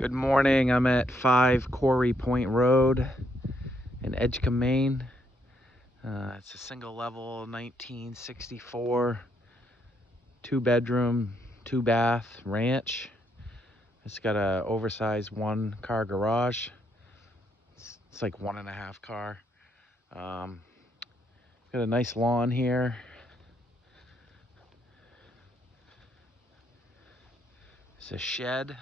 Good morning. I'm at 5 Quarry Point Road in Edgecomb, Maine. It's a single level 1964 2-bedroom, 2-bath ranch. It's got a oversized 1-car garage. It's like 1.5 car. Got a nice lawn here. It's a shed.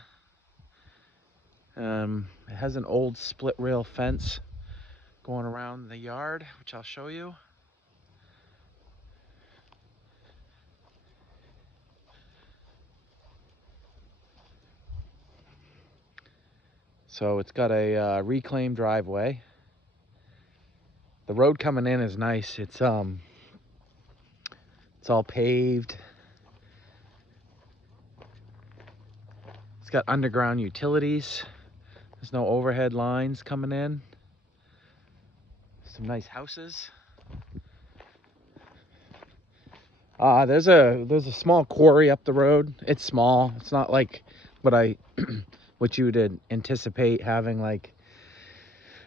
It has an old split rail fence going around the yard, which I'll show you. So it's got a reclaimed driveway. The road coming in is nice. It's all paved. It's got underground utilities. There's no overhead lines coming in. Some nice houses. There's a small quarry up the road. It's small. It's not like what you would anticipate having, like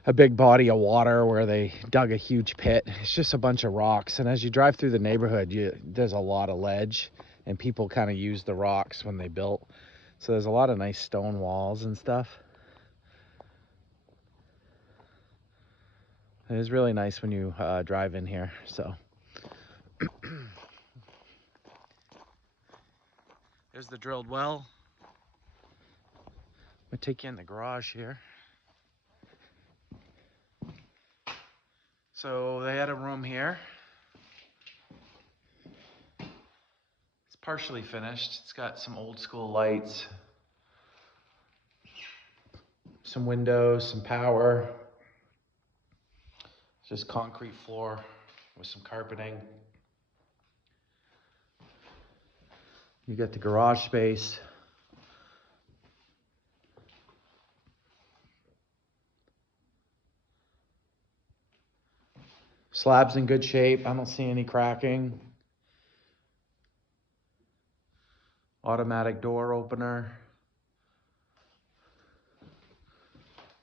a big body of water where they dug a huge pit. It's just a bunch of rocks, and as you drive through the neighborhood, there's a lot of ledge, and people kind of used the rocks when they built. So there's a lot of nice stone walls and stuff. It is really nice when you drive in here. So there's the drilled well. I'm gonna take you in the garage here. So they had a room here. It's partially finished. It's got some old school lights, some windows, some power. It's just concrete floor with some carpeting. You got the garage space. Slab's in good shape. I don't see any cracking. Automatic door opener.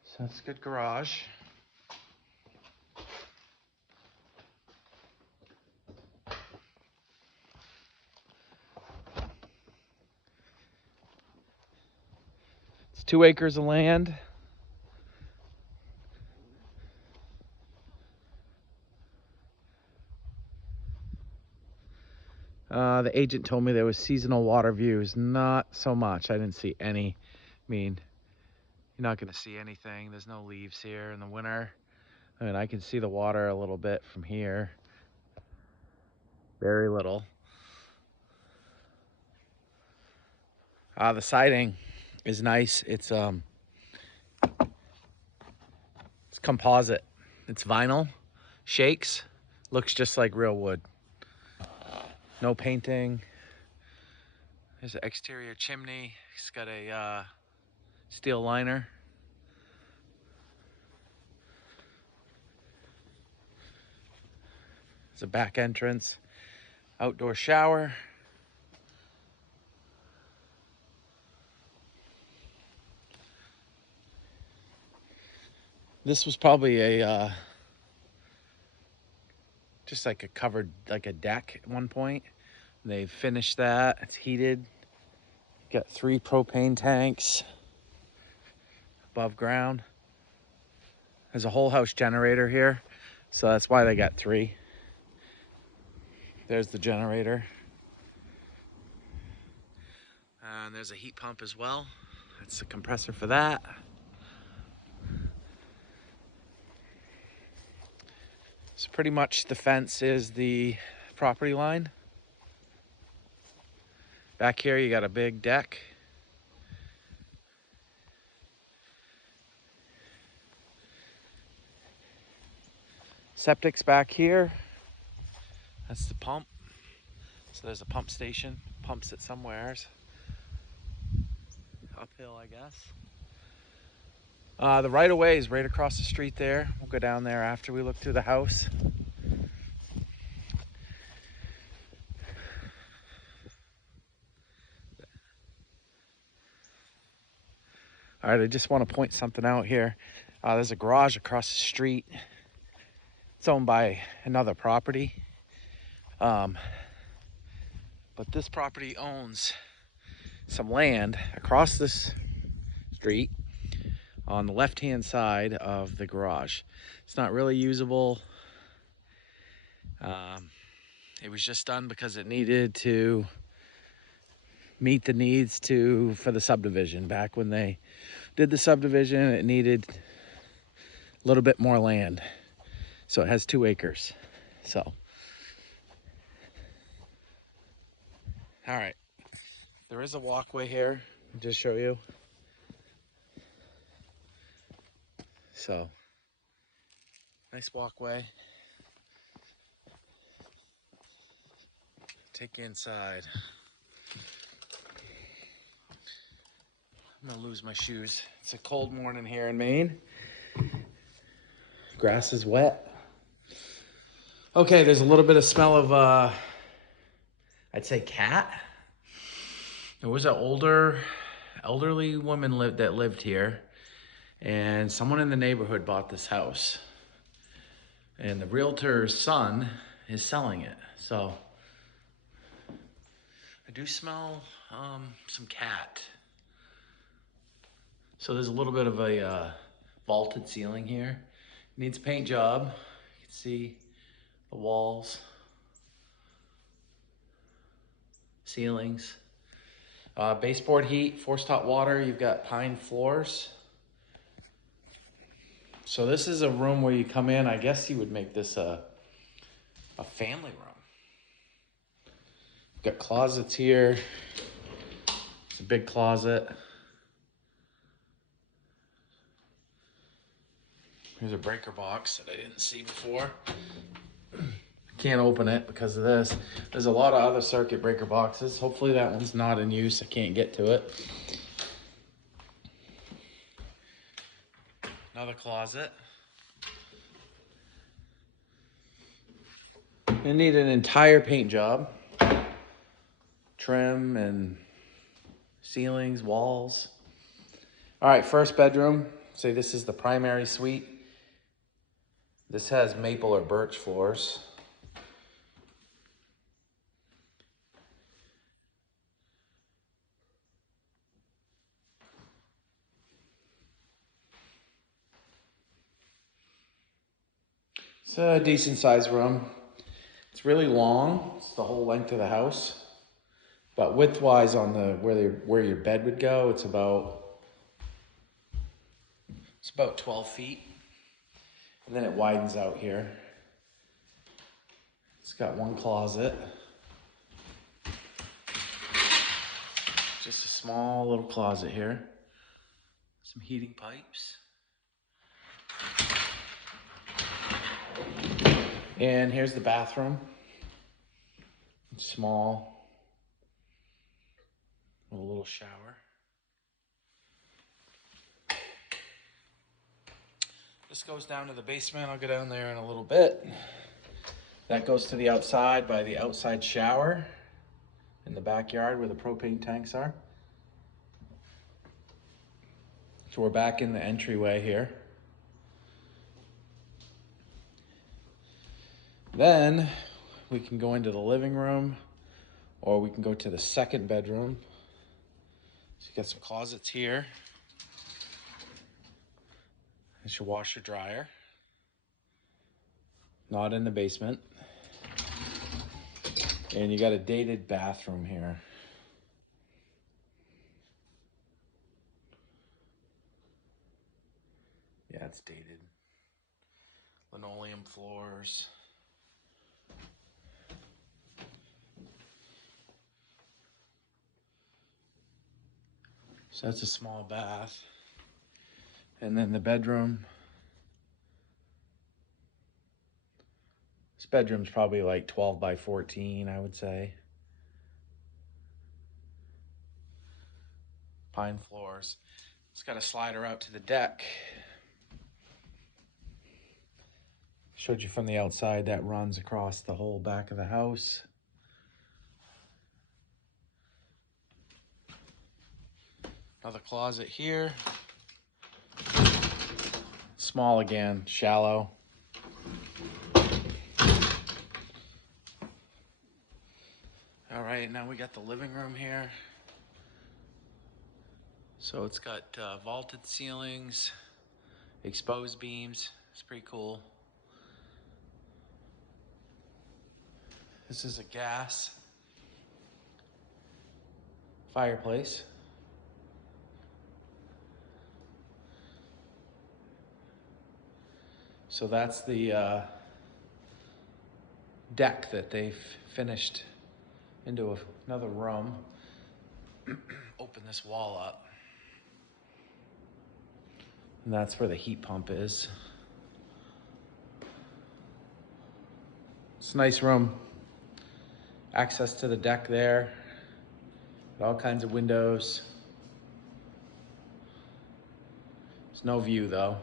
So that's a good garage. It's 2 acres of land. The agent told me there was seasonal water views. Not so much. I didn't see any. I mean, you're not going to see anything. There's no leaves here in the winter. I mean, I can see the water a little bit from here. Very little. The siding is nice. It's composite. It's vinyl. Shakes. Looks just like real wood. No painting. There's an exterior chimney. It's got a steel liner. There's a back entrance. Outdoor shower. This was probably a just like a covered, like a deck at one point. They've finished that. It's heated. Got 3 propane tanks above ground. There's a whole house generator here, so that's why they got 3. There's the generator. And there's a heat pump as well. That's the compressor for that. So pretty much the fence is the property line. Back here you got a big deck. Septic's back here. That's the pump. So there's a pump station. Pumps it somewheres. Uphill, I guess. The right of way is right across the street there. We'll go down there after we look through the house. All right, I just want to point something out here. There's a garage across the street. It's owned by another property. But this property owns some land across this street on the left-hand side of the garage. It's not really usable. It was just done because it needed to meet the needs for the subdivision. Back when they did the subdivision, it needed a little bit more land. So it has 2 acres. So, all right. There is a walkway here. I'll just show you. So, nice walkway. Take you inside. I'm gonna lose my shoes. It's a cold morning here in Maine. Grass is wet. Okay, there's a little bit of smell of, I'd say cat. There was an elderly woman that lived here, and someone in the neighborhood bought this house. And the realtor's son is selling it. So I do smell some cat. So there's a little bit of a vaulted ceiling here. Needs a paint job. You can see the walls, ceilings. Baseboard heat, forced hot water. You've got pine floors. So this is a room where you come in. I guess you would make this a family room. You've got closets here. It's a big closet. Here's a breaker box that I didn't see before. Can't open it because of this. There's a lot of other circuit breaker boxes. Hopefully that one's not in use. I can't get to it. Another closet. You need an entire paint job. Trim and ceilings, walls. All right, first bedroom. Say this is the primary suite. This has maple or birch floors. It's a decent sized room. It's really long. It's the whole length of the house. But width-wise on the where your bed would go, it's about 12 feet. And then it widens out here. It's got one closet. Just a small little closet here. Some heating pipes. And here's the bathroom. It's small. With a little shower. This goes down to the basement. I'll go down there in a little bit. That goes to the outside by the outside shower in the backyard where the propane tanks are. So we're back in the entryway here. Then we can go into the living room, or we can go to the second bedroom. So you got some closets here. It's your washer dryer. Not in the basement. And you got a dated bathroom here. Yeah, it's dated. Linoleum floors. So that's a small bath. And then the bedroom. This bedroom's probably like 12 by 14, I would say. Pine floors. It's got a slider out to the deck. Showed you from the outside that runs across the whole back of the house. Another closet here. small again, shallow. All right, now we got the living room here. So it's got vaulted ceilings, exposed beams. It's pretty cool. This is a gas fireplace. So that's the deck that they've finished into another room. Open this wall up. And that's where the heat pump is. It's a nice room. Access to the deck there. All kinds of windows. There's no view though.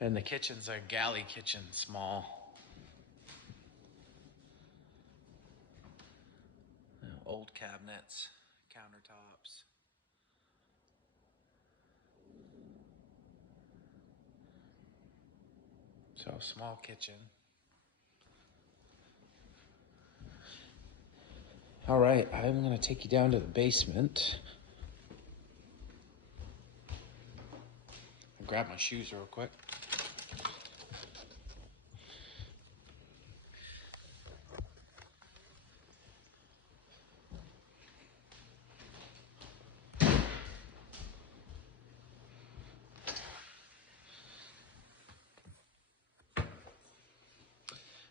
And the kitchen's a galley kitchen, small. Old cabinets, countertops. So small kitchen. All right, I'm gonna take you down to the basement. I'll grab my shoes real quick.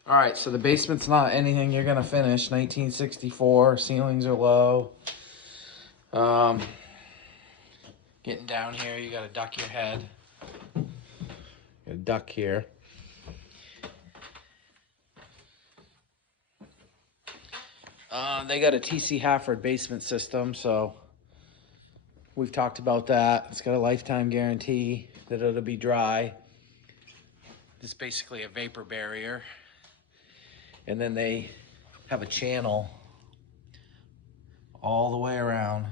All right, so the basement's not anything you're gonna finish. 1964, ceilings are low. Getting down here, you gotta duck your head. You gotta duck here. They got a TC Hafford basement system, so we've talked about that. It's got a lifetime guarantee that it'll be dry. It's basically a vapor barrier. And then they have a channel all the way around.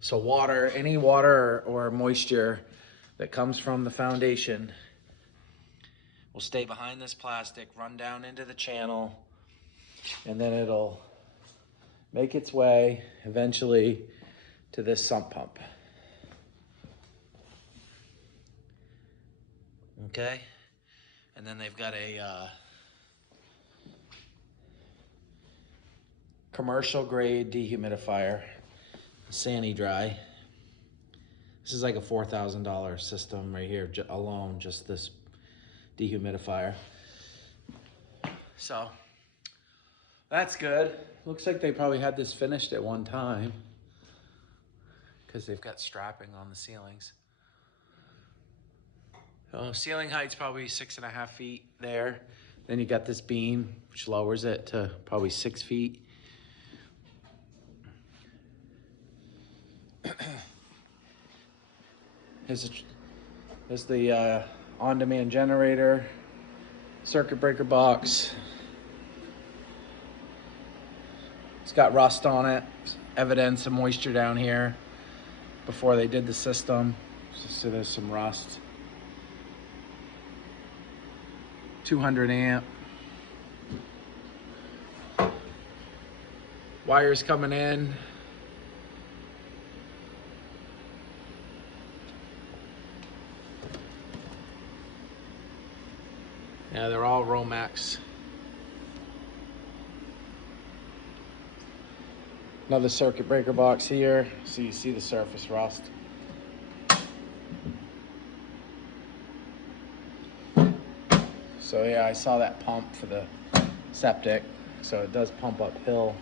So water, any water or moisture that comes from the foundation will stay behind this plastic, run down into the channel, and then it'll make its way eventually to this sump pump. Okay? And then they've got a commercial grade dehumidifier, Sani Dry. This is like a $4,000 system right here alone, just this dehumidifier. So that's good. Looks like they probably had this finished at one time because they've got strapping on the ceilings. Ceiling height's probably 6.5 feet there. Then you got this beam, which lowers it to probably 6 feet. Here's the on-demand generator, circuit breaker box. It's got rust on it, evidence of moisture down here before they did the system. So there's some rust. 200 amp. Wires coming in. Yeah, they're all Romex. Another circuit breaker box here, so you see the surface rust. So yeah, I saw that pump for the septic, so it does pump uphill.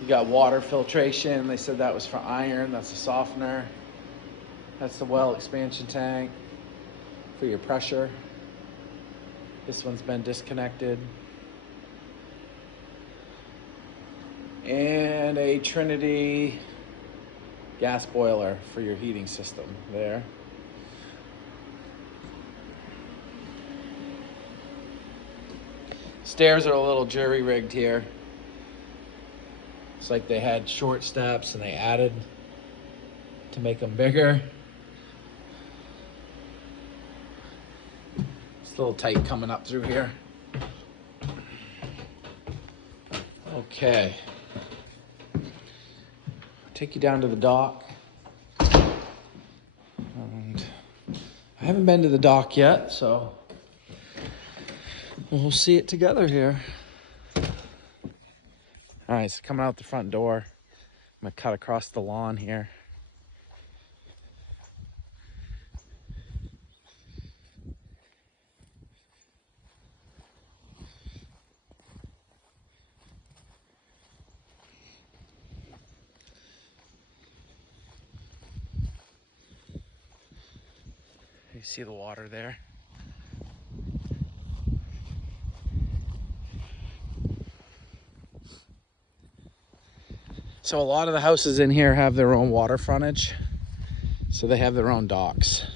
You got water filtration. They said that was for iron. That's a softener. That's the well expansion tank for your pressure. This one's been disconnected. And a Trinity gas boiler for your heating system there. Stairs are a little jury rigged here. It's like they had short steps and they added to make them bigger. It's a little tight coming up through here. Okay. Take you down to the dock. And I haven't been to the dock yet, so we'll see it together here. All right, so coming out the front door, I'm gonna cut across the lawn here. You see the water there? So a lot of the houses in here have their own water frontage, so they have their own docks.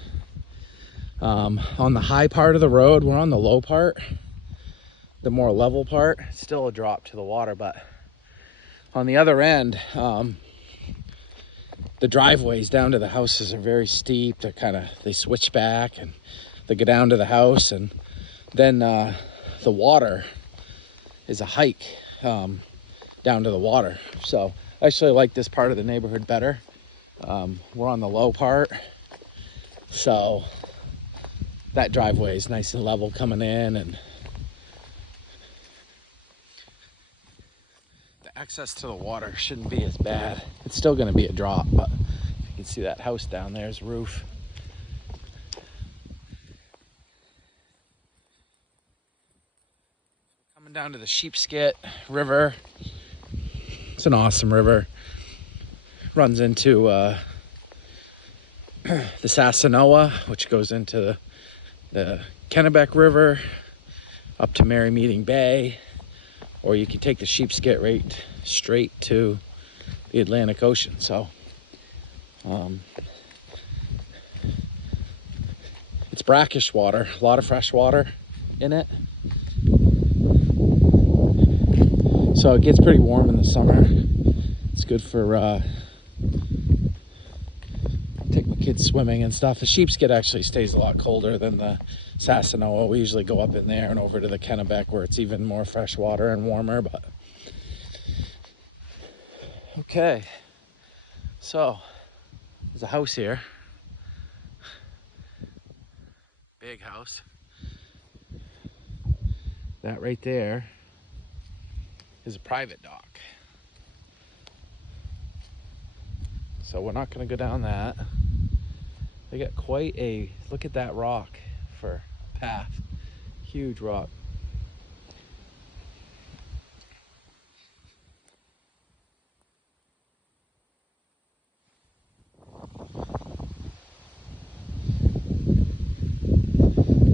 On the high part of the road, we're on the low part, the more level part. It's still a drop to the water, but on the other end, the driveways down to the houses are very steep. They switch back and they go down to the house, and then the water is a hike down to the water. So I actually like this part of the neighborhood better. We're on the low part, so that driveway is nice and level coming in, and the access to the water shouldn't be as bad. It's still going to be a drop, but you can see that house down there's roof. Coming down to the Sheepskit River. It's an awesome river. Runs into the Sassanoa, which goes into the Kennebec River up to Merry Meeting Bay, or you can take the Sheepskit right straight to the Atlantic Ocean. So it's brackish water, a lot of fresh water in it. So it gets pretty warm in the summer. It's good for take my kids swimming and stuff. The Sheepskit actually stays a lot colder than the Sassanoa. We usually go up in there and over to the Kennebec where it's even more fresh water and warmer. But okay, so there's a house here, big house. That right there is a private dock. So we're not going to go down that. They got quite a, look at that rock for path. Huge rock.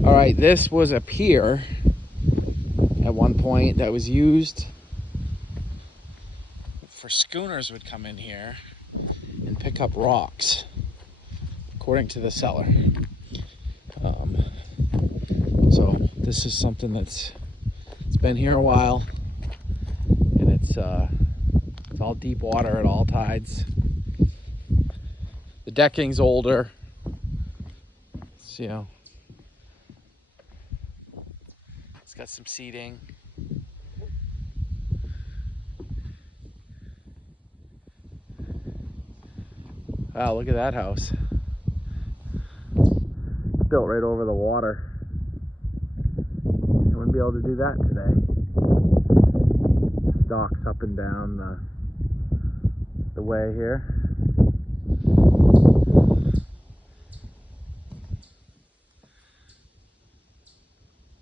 All right, this was a pier at one point that was used for schooners would come in here and pick up rocks, according to the seller. So this is something it's been here a while, and it's all deep water at all tides. The decking's older. It's, you know, it's got some seating. Wow, look at that house. Built right over the water. You wouldn't be able to do that today. Docks up and down the way here.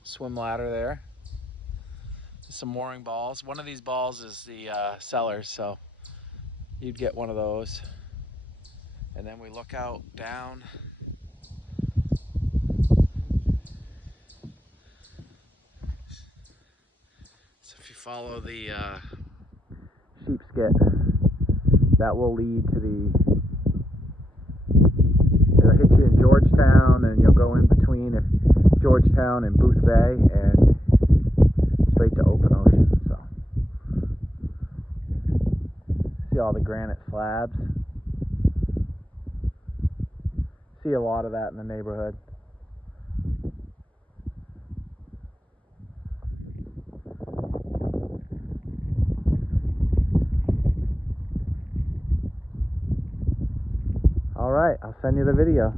Swim ladder there. Some mooring balls. One of these balls is the seller's, so you'd get one of those. And then we look out down. So if you follow the Sheepskit, that will lead to it'll hit you in Georgetown, and you'll go in between Georgetown and Booth Bay and straight to open ocean. So See all the granite slabs. See a lot of that in the neighborhood. All right, I'll send you the video.